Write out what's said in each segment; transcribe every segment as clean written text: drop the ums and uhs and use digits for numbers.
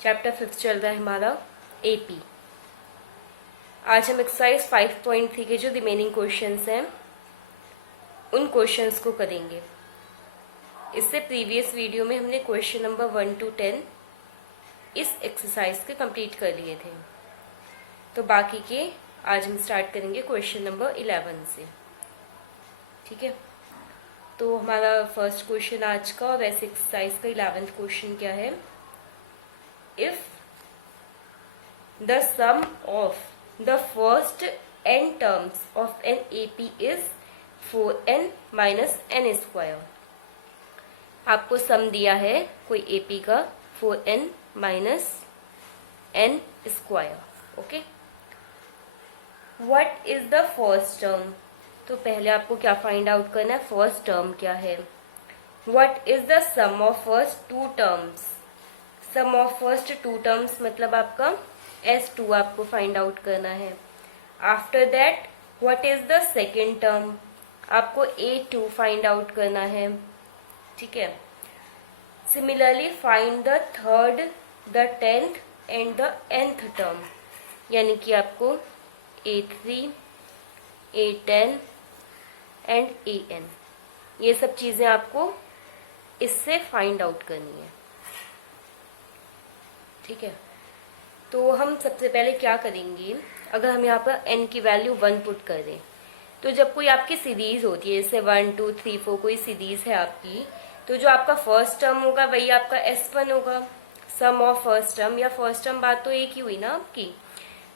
Chapter 5 चल रहा है हमारा एपी। आज हम एक्सरसाइज 5.3 के जो रिमेनिंग क्वेश्चंस हैं उन क्वेश्चंस को करेंगे। इससे प्रीवियस वीडियो में हमने क्वेश्चन नंबर 1 to 10 इस एक्सरसाइज के कंप्लीट कर लिए थे, तो बाकी के आज हम स्टार्ट करेंगे क्वेश्चन नंबर 11 से। ठीक है, तो हमारा फर्स्ट क्वेश्चन आज का और वैसे एक्सरसाइज का 11th क्वेश्चन क्या है। If the sum of the first n terms of an AP is 4n minus n square. आपको सम दिया है कोई AP का 4n minus n square. Okay, what is the first term? तो पहले आपको क्या फाइंड आउट करना है, फर्स्ट टर्म क्या है। What is the sum of first two terms? Sum of first two terms मतलब आपका S2 आपको फाइंड आउट करना है। After that what is the second term? आपको A2 फाइंड आउट करना है। ठीक है, similarly find the third, the 10th and the nth term, यानी कि आपको A3, A10 एंड AN, ये सब चीजें आपको इससे फाइंड आउट करनी है। ठीक है, तो हम सबसे पहले क्या करेंगे, अगर हम यहाँ पर n की वैल्यू 1 पुट कर दें, तो जब कोई आपकी सीरीज होती है, जैसे 1 2 3 4 कोई सीरीज है आपकी, तो जो आपका फर्स्ट टर्म होगा वही आपका S1 होगा, सम ऑफ फर्स्ट टर्म, या फर्स्ट टर्म बात तो एक ही हुई ना आपकी।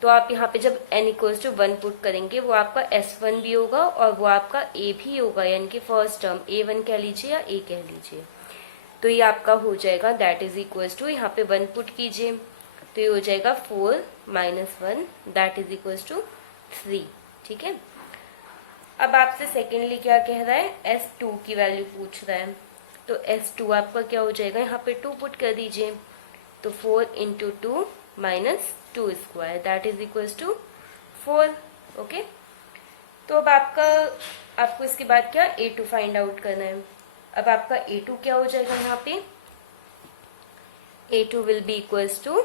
तो आप यहाँ पे जब n = 1 पुट करेंगे, वो आपका S1 भी होगा और वो आपका A भी होगा, यानी कि फर्स्ट टर्म A1 कह लीजिए या A कह लीजिए। तो ये आपका हो जाएगा दैट इज इक्वल टू, यहाँ पे 1 पुट कीजिए तो ये हो जाएगा 4 minus 1 that is equal to 3। ठीक है, अब आपसे सेकेंडली क्या कह रहा है, S2 की वैल्यू पूछ रहा है। तो S2 आपका क्या हो जाएगा, यहाँ पे 2 पुट कर दीजिए, तो 4 into 2 minus 2 square that is equal to 4। Okay, तो अब आपको इसके बाद क्या A2 फाइंड आउट करना है। अब आपका A2 क्या हो जाएगा, यहाँ पे A2 will be equals to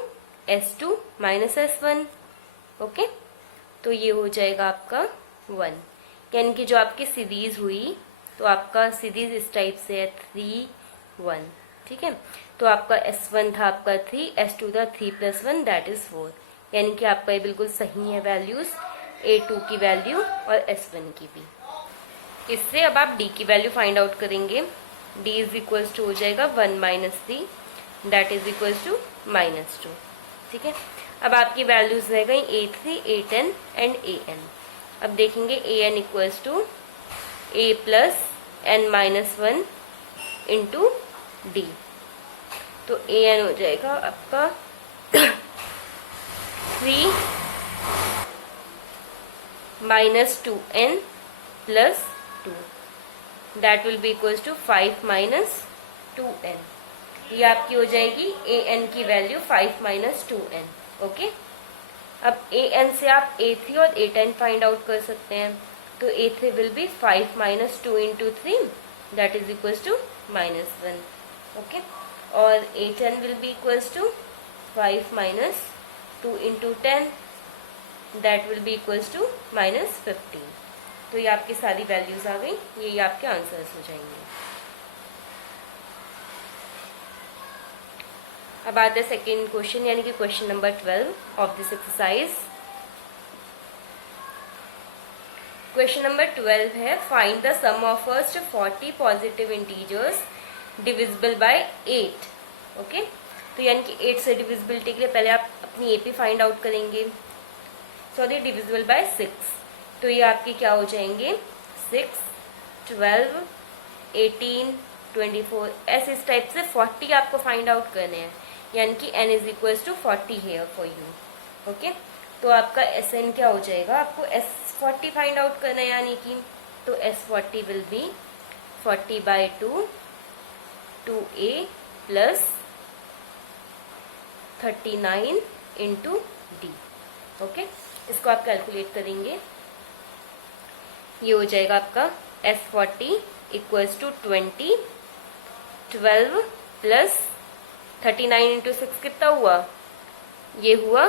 S2 minus S1। Okay, तो ये हो जाएगा आपका 1, यानी कि जो आपकी सीरीज हुई, तो आपका सीरीज इस टाइप से है 3 1। ठीक है, तो आपका S1 था आपका 3, S2 था 3 + 1 दैट इज 4, यानी कि आपका ये बिल्कुल सही है वैल्यूज, A2 की वैल्यू और S1 की भी। इससे अब आप D की वैल्यू फाइंड आउट करेंगे। D इज इक्वल्स टू हो जाएगा 1 minus 3 that is equals to -2। ठीक है, अब आपकी वैल्यूज रह गई A3, A10 एंड AN। अब देखेंगे AN equals to A plus n-1 into D, तो AN हो जाएगा आपका 3 minus 2n plus 2 that will be equals to 5 minus 2n। ये आपकी हो जाएगी AN की वैल्यू 5 माइनस 2n। ओके, अब AN से आप A3 और A10 फाइंड आउट कर सकते हैं, तो A3 will be 5 minus 2 into 3 that is equals to -1। Okay, और A10 will be equals to 5 minus 2 into 10 that will be equals to -15। तो ये आपकी सारी वैल्यूज आ गई, ये आपके आंसर्स हो जाएंगे। अब आते हैं सेकेंड क्वेश्चन, यानी कि question number 12 of this exercise. Question number 12 है, find the sum of first 40 positive integers divisible by 8। Okay, तो यानी कि 8 से डिविजिबिलिटी के लिए पहले आप अपनी AP फाइंड आउट करेंगे, सॉरी डिविजिबल बाय 6। तो ये आपके क्या हो जाएंगे 6, 12, 18, 24, ऐसे इस टाइप से 40 आपको फाइंड आउट करने हैं, यानी कि n is equals to 40 here for you. Okay, तो आपका SN क्या हो जाएगा, आपको S40 फाइंड आउट करना है, यानी कि तो S40 will be 40/2 2A plus 39 into D। Okay, इसको आप कैलकुलेट करेंगे, ये हो जाएगा आपका S40 equals to 20, 12 plus 39 into 6 कितना हुआ, ये हुआ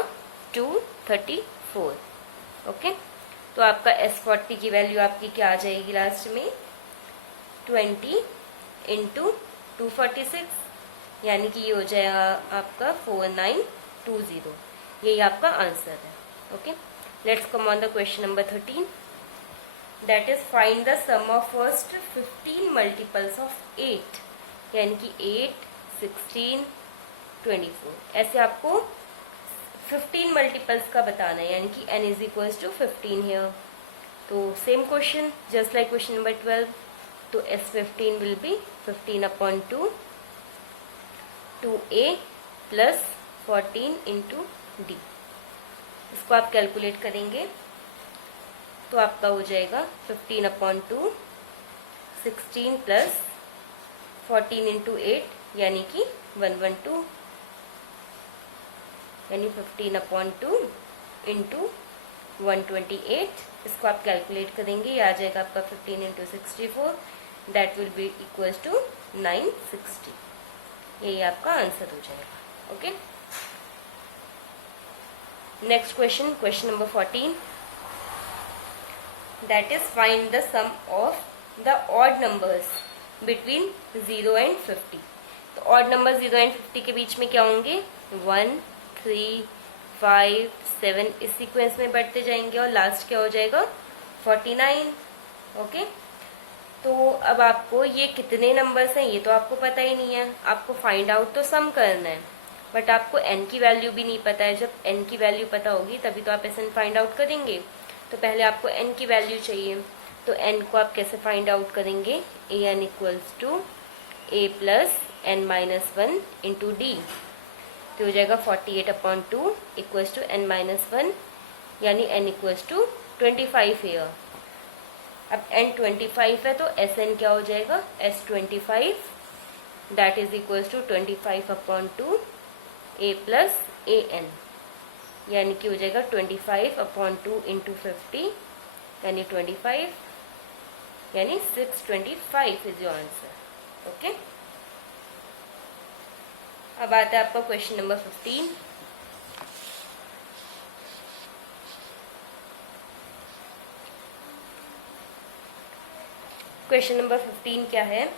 234। ओके, तो आपका S40 की वैल्यू आपकी क्या आ जाएगी लास्ट में, 20 इंटू 246, यानी कि ये हो जाएगा आपका 4920। यही आपका आंसर है। Okay, let's come on the question number 13, that is find the sum of first 15 multiples of 8, यानी कि 8, 16, 24। ऐसे आपको 15 मल्टीपल्स का बताना है, यानी कि n is equals to 15 here. तो same question just like question number 12, तो S15 will be 15 upon 2 2a plus 14 into D. इसको आप कैलकुलेट करेंगे तो आपका हो जाएगा 15 अपॉन 2 16 प्लस 14 इंटू 8, यानी कि 112, यानी 15 अपॉन 2 इंटू 128। इसको आप कैलकुलेट करेंगे, ये आ जाएगा आपका 15 into 64, that will be equals to 960। यही आपका आंसर हो जाएगा। Okay, next question, question number 14, that is find the sum of the odd numbers between 0 and 50। तो ऑड नंबर 0 एंड 50 के बीच में क्या होंगे, 1, 3, 5, 7 इस सीक्वेंस में बढ़ते जाएंगे और लास्ट क्या हो जाएगा 49। ओके, तो अब आपको ये कितने नंबर्स हैं ये तो आपको पता ही नहीं है, आपको फाइंड आउट तो सम करना है, बट आपको n की वैल्यू भी नहीं पता है। जब n की वैल्यू पता होगी तभी तो आप Sn फाइंड आउट करेंगे। तो पहले आपको n की वैल्यू चाहिए, तो n को आप कैसे फाइंड आउट करेंगे, an equals to a plus n minus 1 into D. तो हो जाएगा 48 upon 2 equals to n minus 1, यानी n इक्वल्स टू 25 है। अब n 25 है तो Sn क्या हो जाएगा, S25, that is equals to 25 upon 2 a plus an, यानी कि हो जाएगा 25 अपॉन 2 इंटू 50, यानी 25, यानी 625 इज योर आंसर। ओके, अब आता है आपका क्वेश्चन नंबर 15। क्वेश्चन नंबर 15 क्या है,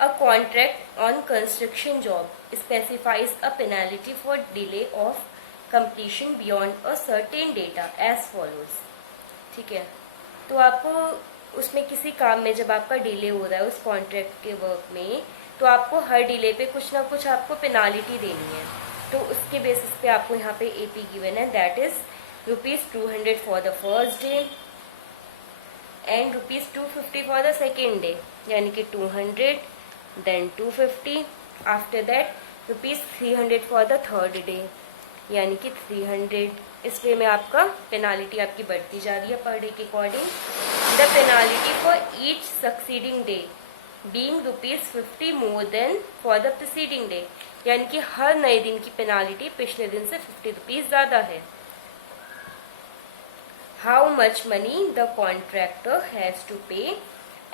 a contract on construction job specifies a penalty for delay of completion beyond a certain date as follows. ठीक है, तो आपको उसमें किसी काम में जब आपका डिले हो रहा है उस कॉन्ट्रैक्ट के वर्क में, तो आपको हर डिले पे कुछ ना कुछ आपको पेनाल्टी देनी है। तो उसके बेसिस पे आपको यहाँ पे AP गिवन है, that is ₹200 for the first day and ₹250 for the second day, यानी कि 200 then 250, after that ₹300 for the third day, यानी कि 300। इस वे में आपका पेनाल्टी आपकी बढ़ती जा रही है पर डे के according. The penalty for each succeeding day being ₹50 more than for the preceding day, यानी कि हर नए दिन की पेनाल्टी पिछले दिन से ₹50 ज्यादा है। How much money the contractor has to pay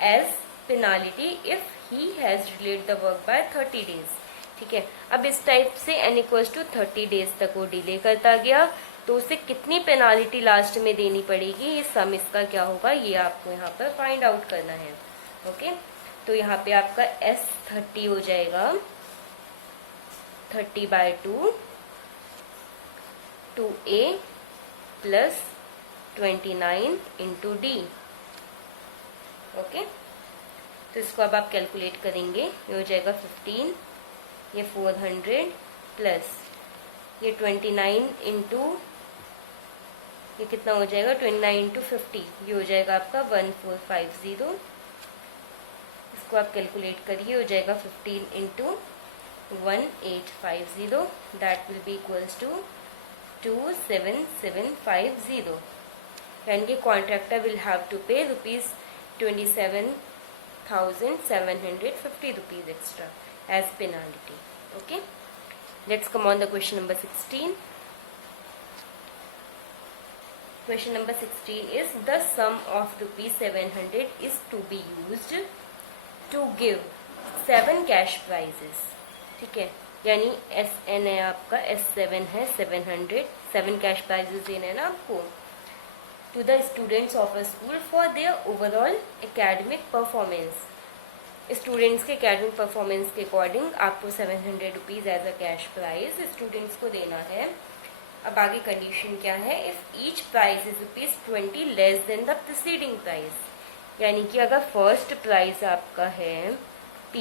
as penalty if he has delayed the work by 30 days. ठीक है, अब इस टाइप से n इक्वल्स टू 30 डेज तक वो डिले करता गया, तो उसे कितनी पेनाल्टी लास्ट में देनी पड़ेगी, ये सम इसका क्या होगा ये आपको यहाँ पर फाइंड आउट करना है। ओके, तो यहाँ पे आपका S30 हो जाएगा 30/2 2a plus 29 into D. Okay, तो इसको अब आप कैलकुलेट करेंगे, ये हो जाएगा 15, ये 400 प्लस ये 29 इंटू, ये कितना हो जाएगा 29 इंटू 50, ये हो जाएगा आपका 1450। इसको आप कैलकुलेट करिए, हो जाएगा 15 into 1850, that will be equals to 27750, यानी कि कॉन्ट्रैक्टर विल हैव टू पे ₹27,750 extra as penalty. Okay, let's come on the question number 16. Question number 16 is the sum of ₹700 is to be used to give 7 cash prizes. ठीक है, यानी SN है आपका, S7 है 700, 7 cash prices देने हैं ना आपको to the students of a school for their overall academic performance. Students के एकेडमिक परफॉर्मेंस के अकॉर्डिंग आपको 700 rupees as a cash prize students को देना है। अब आगे कंडीशन क्या है, if each prize is ₹20 less than the preceding prize, यानी कि अगर फर्स्ट प्राइज आपका है P,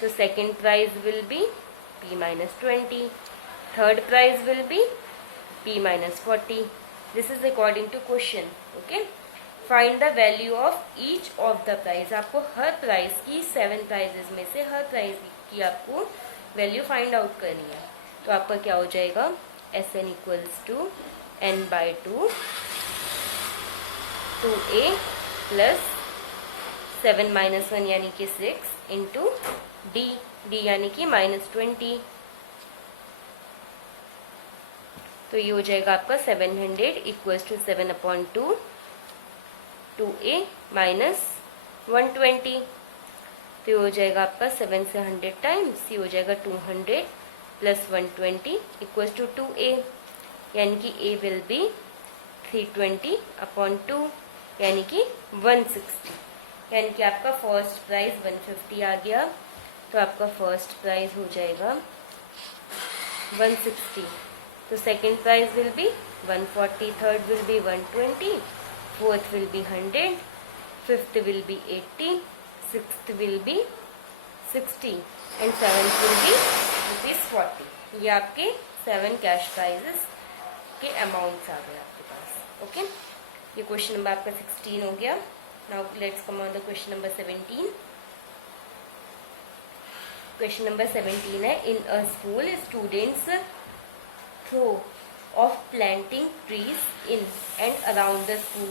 तो second prize will be P-20, third prize will be P-40। This is according to question. Okay, find the value of each of the prize. आपको हर prize की 7 prices में से हर प्राइज की आपको वैल्यू फाइंड आउट करनी है। तो आपका क्या हो जाएगा, SN equals to N/2 2A plus 7 - 1 यानी कि 6 इंटू D यानी कि -20। तो ये हो जाएगा आपका 700 इक्वल्स टू 7/2 2A माइनस 120। तो ये हो जाएगा आपका 7 से 100 टाइम्स, ये हो जाएगा 200 प्लस 120 इक्वल्स टू 2A, यानी कि A विल बी 320/2 यानी कि 160, यानी कि आपका फर्स्ट प्राइज 150 आ गया। तो आपका फर्स्ट प्राइज हो जाएगा 160, तो second prize will be 140, third will be 120, fourth will be 100, fifth will be 80, sixth will be 60 and seventh will be ₹40। ये आपके 7 कैश प्राइजेस के अमाउंट्स आ गए आपके पास। ओके, ये क्वेश्चन नंबर आपका 16 हो गया। Now let's come on the question number 17। Question number 17 है, in a school students thought of planting trees in and around the school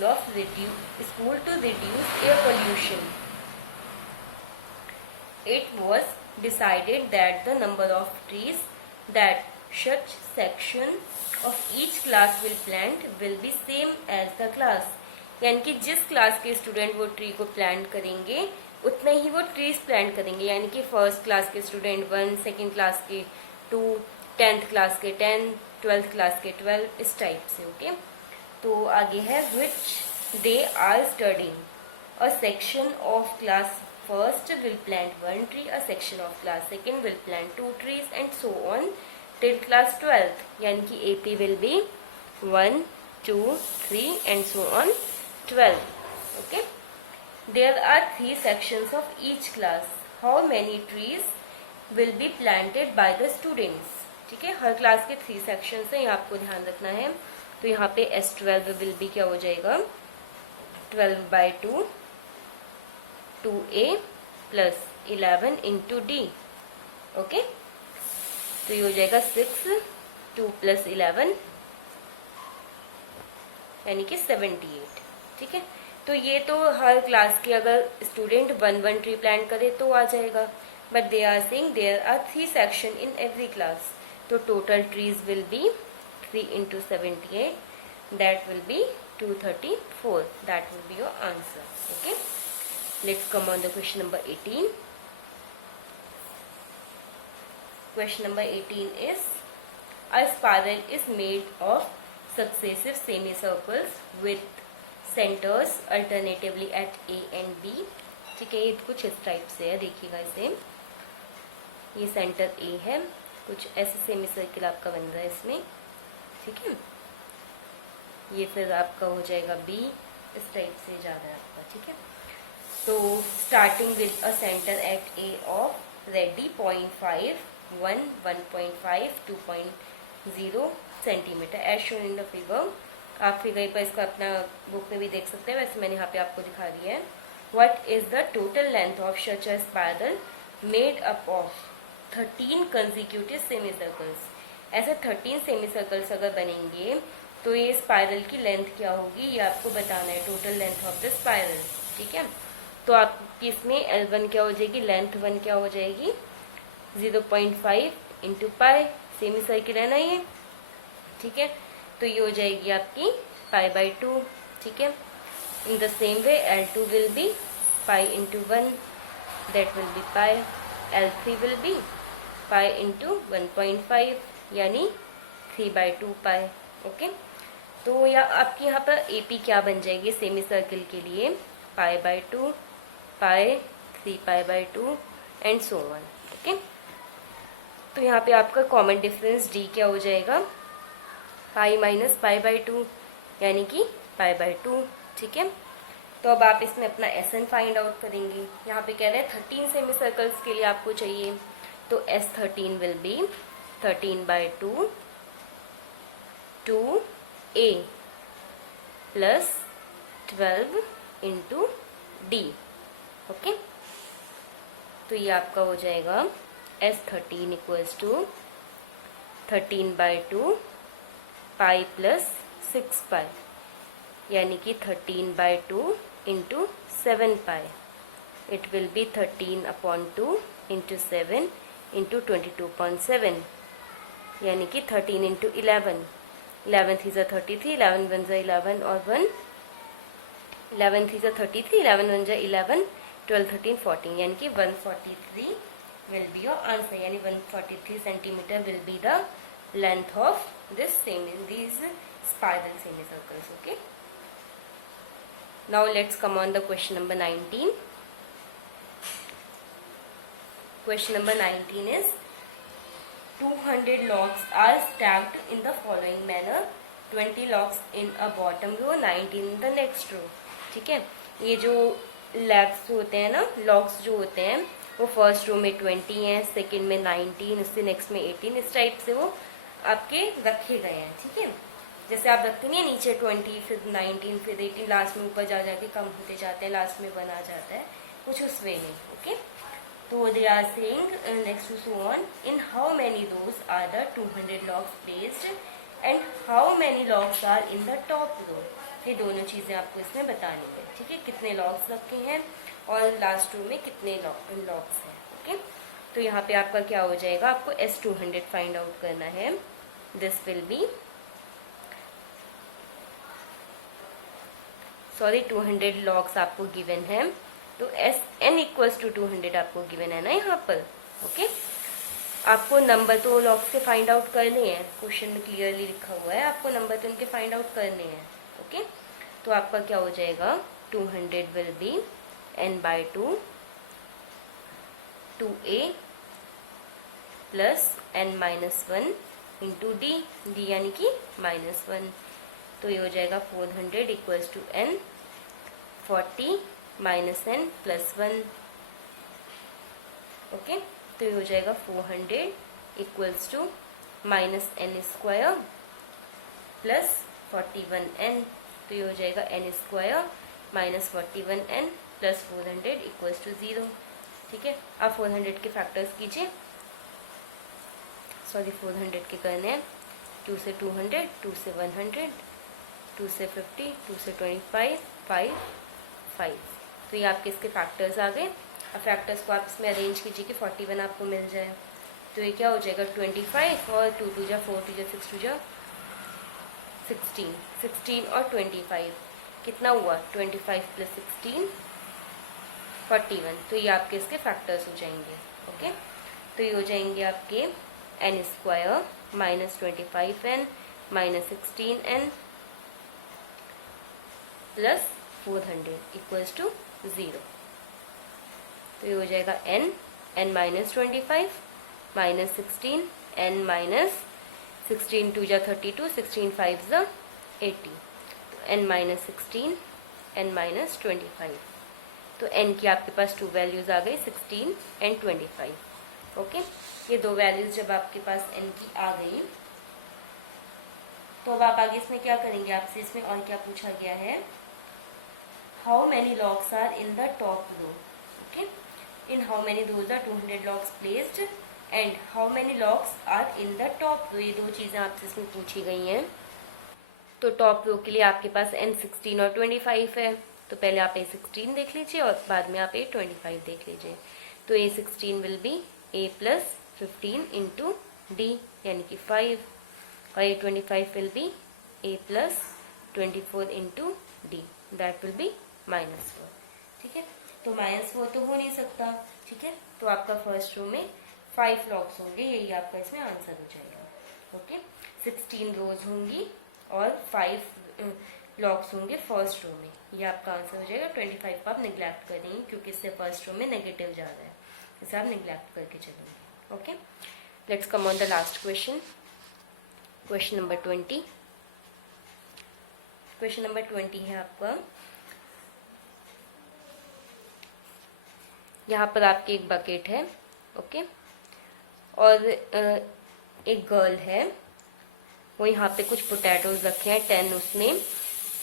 to reduce air pollution. It was decided that the number of trees that such section of each class will plant will be same as the class. यानी कि जिस class के student वो tree को plant करेंगे उतने ही वो trees plant करेंगे, यानी कि फर्स्ट क्लास के स्टूडेंट 1, सेकेंड क्लास के 2, 10th क्लास के 10, 12th क्लास के 12, इस टाइप से। ओके, तो आगे है which they are studying a section of class first will plant 1 tree, a section of class second will plant 2 trees and so on till class 12th, यानी कि AP will be 1, 2, 3 and so on 12। Okay, there are 3 sections of each class. How many trees will be planted by the students? ठीक है, हर class के 3 sections हैं, ये आपको ध्यान रखना है। तो यहाँ पे S12 विल बी क्या हो जाएगा, 12/2 2A plus 11 into D। Okay, तो ये हो जाएगा 6, 2 प्लस 11 यानी कि 78। ठीक है, तो ये तो हर क्लास के अगर स्टूडेंट 1 ट्री प्लांट करे तो आ जाएगा, but they are saying there are 3 section in every class, तो total trees will be 3 into 78, that will be 234, that will be your answer। okay, let's come on the question number 18। question number 18 is, a spiral is made of successive semicircles with centers alternatively at A and B। ठीक है, ये कुछ इस type से है, देखिएगा इसे, ये सेंटर A है, कुछ ऐसे सेमी सर्किल आपका बन रहा है इसमें। ठीक है, ये फिर आपका हो जाएगा B, इस टाइप से जा रहा है आपका। ठीक है, तो starting with a centre at A of radii 0.5, 1, 1.5, 2.0 centimetre as shown in the figure. आप फिगर पर इसका अपना बुक में भी देख सकते हैं, वैसे मैंने यहाँ पे आपको दिखा दिया है। What is the total length of such a spiral made up of 13 consecutive semi circles. ऐसे 13 सेमी सर्कल्स अगर बनेंगे तो ये स्पाइरल की लेंथ क्या होगी, ये आपको बताना है, total length of the spiral. ठीक है, तो आपकी इसमें L1 क्या हो जाएगी, लेंथ 1 क्या हो जाएगी, 0.5 इंटू पाई, सेमी सर्किल है ना ये। ठीक है, तो ये हो जाएगी आपकी π/2। ठीक है, in the same way L2 will be pi into 1, that will B pi, L3 will be pi into 1.5 यानी 3/2 पाई। ओके, तो या आपकी यहाँ पर AP क्या बन जाएगी सेमी सर्कल के लिए, पाई/2 पाई 3 पाई/2 एंड सो ऑन। ओके, तो यहाँ पे आपका कॉमन डिफरेंस D क्या हो जाएगा, पाई माइनस पाई/2 यानी कि पाई/2। ठीक है, तो अब आप इसमें अपना SN फाइंड आउट करेंगे। यहाँ पे कह रहे हैं 13 सेमी सर्कल्स के लिए आपको चाहिए, तो S13 will be 13/2 2A plus 12 into D। Okay, तो ये आपका हो जाएगा S13 equals to 13/2 pi plus 6 pi यानी कि 13/2 into 7 pi. It will be 13/2 into 7 into 22.7 यानी कि 13 इंटू 11। 11 थी 33, 11 1 11 और 1 11 थी 33, 11 1 11 12 13 14 यानी कि 143 विल बी योर आंसर, यानी 143 centimetre will be the length of this spiral semicircles. Okay, now let's come on the question number 19. Question number 19 is 200 logs are stacked in the following manner, 20 logs in a bottom row, 19 in the next row. ठीक है, ये जो lags होते हैं ना, logs जो होते हैं वो फर्स्ट रो में 20 हैं, सेकंड में 19, उससे नेक्स्ट में 18, इस टाइप से वो आपके रखे गए हैं। ठीक है, जैसे आप रखते नहीं नीचे 20 फिर 19 फिर 18, लास्ट में ऊपर जा जाके कम होते जाते हैं, लास्ट में 1 आ जाता है, कुछ उस वे में। ओके, तो they are saying next to so on, in how many rows are the 200 logs placed and how many logs are in the top row. ये दोनों चीजें आपको इसमें बतानी है। ठीक है, कितने लॉग्स रखे हैं और लास्ट रो में कितने लॉग्स हैं। ओके, तो यहाँ पे आपका क्या हो जाएगा, आपको S200 फाइंड आउट करना है। दिस विल बी 200 लॉग्स आपको गिवन है, तो SN इक्वल्स टू 200 आपको गिवन है ना यहाँ पर। ओके, आपको नंबर तो लॉग्स के फाइंड आउट करने हैं, क्वेश्चन में क्लियरली लिखा हुआ है, आपको नंबर तो उनके फाइंड आउट करने हैं। ओके, तो आपका क्या हो जाएगा, 200 will be N/2 2A plus N-1 into D यानी कि -1, तो ये हो जाएगा 400 equals to N 40 minus N plus 1। Okay, तो ये हो जाएगा 400 equals to -N² plus 41N, तो ये हो जाएगा N² minus 41N plus 400 equals to 0। ठीक है, अब 400 के फैक्टर्स कीजिए, 400 के करने हैं, 2 से 200, 2 से 100, 2 से 50, 2 से 25, 5 5, तो ये आपके इसके फैक्टर्स आ गए। अब फैक्टर्स को आप इसमें अरेंज कीजिए कि 41 आपको मिल जाए, तो ये क्या हो जाएगा 25 और 2 2 जा 4 2 जा 6 2 जा 16, 16 और 25 कितना हुआ 25 प्लस 16 41, तो ये आपके इसके फैक्टर्स हो जाएंगे। ओके, तो ये हो जाएंगे आपके N² minus 25N minus 16N plus 400 equals to 0, तो ये हो जाएगा N minus 25 minus 16 N minus 16 2 जा 32, 16 5 जा 80, तो N माइनस 16 N माइनस 25, तो N की आपके पास 2 वैल्यूज आ गई 16 एंड 25। ओके, ये 2 वैल्यूज जब आपके पास N की आ गई, तो अब आप आगे इसमें क्या करेंगे, आपसे इसमें और क्या पूछा गया है, how many logs are in the top row. Okay, in how many rows are 200 logs placed and how many logs are in the top row, ये 2 चीजें आपसे इसमें पूछी गई हैं। तो टॉप रो के लिए आपके पास N 16 और 25 है, तो पहले आप A16 देख लीजिए और बाद में आप A25 देख लीजिए। तो A16 will be A plus 15 into D यानी कि 5, और A25 will be A plus 24 into D, that will B -4। ठीक है, तो -4 तो हो नहीं सकता। ठीक है, तो आपका फर्स्ट रो में 5 लॉग्स होंगे, यही आपका इसमें आंसर हो जाएगा। ओके, 16 रोज होंगी और 5 लॉग्स होंगे फर्स्ट रो में, ये आपका आंसर हो जाएगा। 25 को आप निगलेक्ट करेंगे क्योंकि इससे फर्स्ट रो में नेगेटिव जा रहा है, इसे आप निगलेक्ट करके चलेंगे। Okay, let's come on the last question, question number 20। Question number 20 है आपका, यहाँ पर आपकी एक बकेट है, ओके, और एक गर्ल है, वो यहाँ पे कुछ पोटैटोज रखे हैं 10, उसमें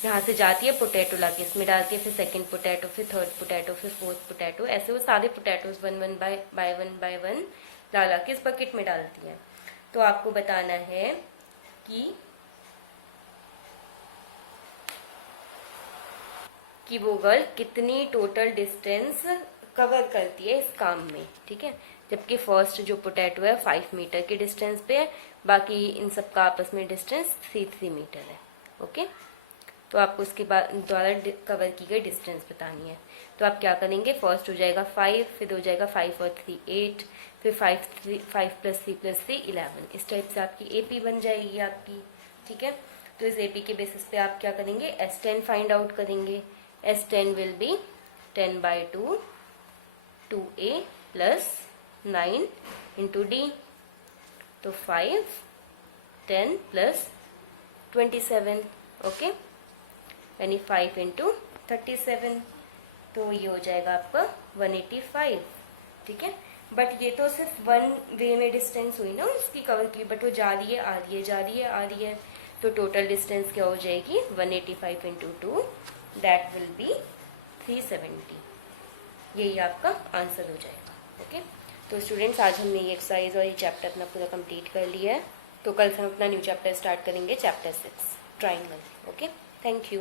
यहाँ से जाती है पोटैटो लाके इसमें डालती है, फिर सेकंड पोटैटो, फिर थर्ड पोटैटो, फिर फोर्थ पोटैटो, ऐसे वो सारे पोटैटोज वन बाय वन ला के इस बकेट में डालती है। तो आपको बताना है कि वो गर्ल कितनी टोटल डिस्टेंस कवर करती है इस काम में, ठीक है। जबकि फर्स्ट जो पोटैटो है 5 मीटर के डिस्टेंस पे है, बाकी इन सब का आपस में डिस्टेंस 3 मीटर है। ओके, तो आपको उसके बाद द्वारा कवर की गई डिस्टेंस बतानी है। तो आप क्या करेंगे, फर्स्ट हो जाएगा 5, फिर हो जाएगा 5 और 3 8, फिर 5 + 3 + 3 11। इस टाइप से आपकी एपी बन जाएगी आपकी, ठीक है। तो इस एपी के बेसिस पे आप क्या करेंगे, S10 फाइंड आउट करेंगे। S10 will be 10/2 2a + 9 × d, तो 5 10 + 27, ओके, यानी 5 × 37, तो ये हो जाएगा आपका 185, ठीक है। बट ये तो सिर्फ वन वे में डिस्टेंस हुई ना उसकी कवर की, बट वो जा रही है आ रही है, जा रही है आ रही है, तो टोटल डिस्टेंस क्या हो जाएगी, 185 × 2, दैट विल बी 370। यही आपका आंसर हो जाएगा। ओके, तो स्टूडेंट्स आज हमने ये एक्सरसाइज और ये चैप्टर अपना पूरा कंप्लीट कर लिया है। तो कल से हम अपना न्यू चैप्टर स्टार्ट करेंगे, chapter 6 triangle. Okay, thank you.